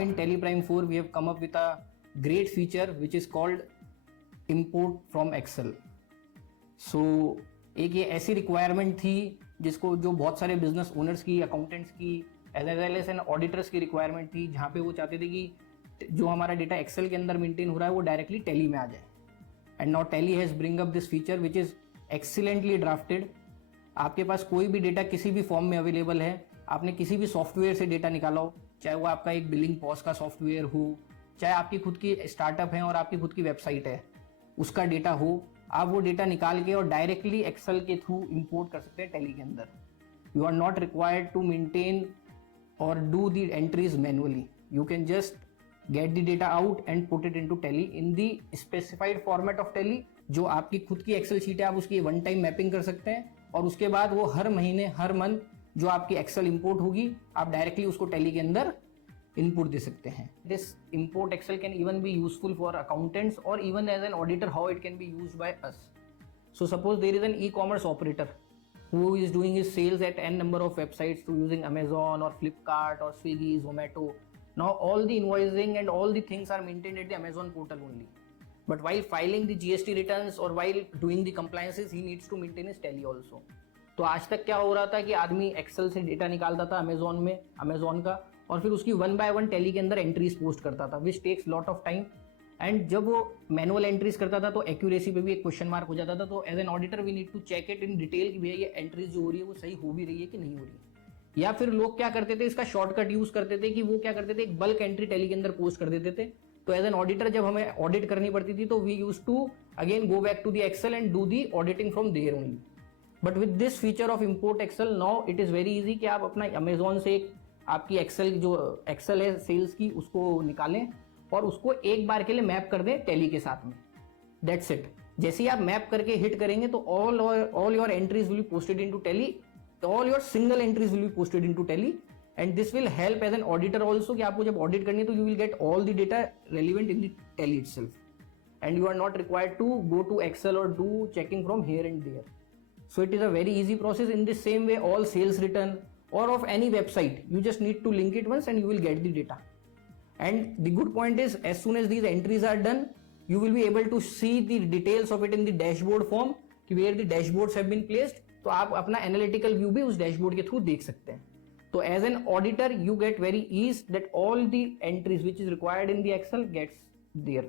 In Teleprime 4, we have come up with a great feature which is called import from Excel. So एक ये ऐसी requirement थी जिसको जो बहुत सारे बिजनेस ओनर्स की, अकाउंटेंट्स की, as well as an auditors की रिक्वायरमेंट थी, जहाँ पे वो चाहते थे कि जो हमारा डेटा एक्सेल के अंदर मेंटेन हो रहा है वो डायरेक्टली टैली में आ जाए. And now tally has bring up this feature which is excellently drafted. आपके पास कोई भी डेटा किसी भी फॉर्म में अवेलेबल है, आपने किसी भी सॉफ्टवेयर से डेटा निकाला हो, चाहे वो आपका एक बिलिंग पॉज का सॉफ्टवेयर हो, चाहे आपकी खुद की स्टार्टअप है और आपकी खुद की वेबसाइट है, उसका डेटा हो, आप वो डेटा निकाल के और डायरेक्टली एक्सेल के थ्रू इंपोर्ट कर सकते हैं टैली के अंदर. You are not required to maintain और do the entries manually. You can just get the data out and put it into Tally in the specified format of Tally. जो आपकी खुद की एक्सेल शीट है, आप उसकी वन टाइम मैपिंग कर सकते हैं और उसके बाद वो हर महीने, हर मंथ जो आपकी एक्सेल इंपोर्ट होगी, आप डायरेक्टली उसको टैली के अंदर इनपुट दे सकते हैं. This import Excel can even be useful for accountants or even as an auditor, how it can be used by us. So suppose there is an e-commerce operator who is doing his sales at n number of websites through using Amazon or Flipkart or Swiggy, Zomato. Now all the invoicing and all the things are maintained at the Amazon portal only. But while filing the GST returns or while doing the compliances, he needs to maintain his tally also. तो आज तक क्या हो रहा था कि आदमी Excel से डेटा निकालता था अमेजोन का, और फिर उसकी 1 by 1 टैली के अंदर एंट्रीज पोस्ट करता था, which takes lot of time. And जब वो मैनुअल एंट्रीज करता था तो एक्यूरेसी पे भी एक क्वेश्चन मार्क हो जाता था. तो as an auditor we need to check it in detail कि भैया ये एंट्रीज जो हो रही है वो सही हो भी रही है कि नहीं हो रही है. या फिर लोग क्या करते थे, इसका शॉर्टकट यूज करते थे कि वो क्या करते थे, एक बल्क एंट्री टैली के अंदर पोस्ट कर देते थे. तो एज एन ऑडिटर जब हमें ऑडिट करनी पड़ती थी तो we use to again go back to the Excel and do the auditing from there only. But with this feature of import Excel now it is very easy कि आप अपना Amazon से एक आपकी एक्सेल जो एक्सेल है sales की उसको निकालें और उसको एक बार के लिए मैप कर दें टैली के साथ में. That's it. जैसे ही आप मैप करके हिट करेंगे तो all your entries will be posted into Tally, all your single entries will be posted into Tally. And this will help as an auditor also कि आपको जब ऑडिट करनी है तो you will get all the data relevant in the Tally itself and you are not required to go to Excel और do checking from here and there. So it is a very easy process. In the same way, all sales return or of any website, you just need to link it once and you will get the data. And the good point is, as soon as these entries are done, you will be able to see the details of it in the dashboard form, कि where the dashboards have been placed. तो आप अपना analytical view भी उस dashboard के through देख सकते हैं. तो as an auditor, you get very ease that all the entries which is required in the Excel gets there.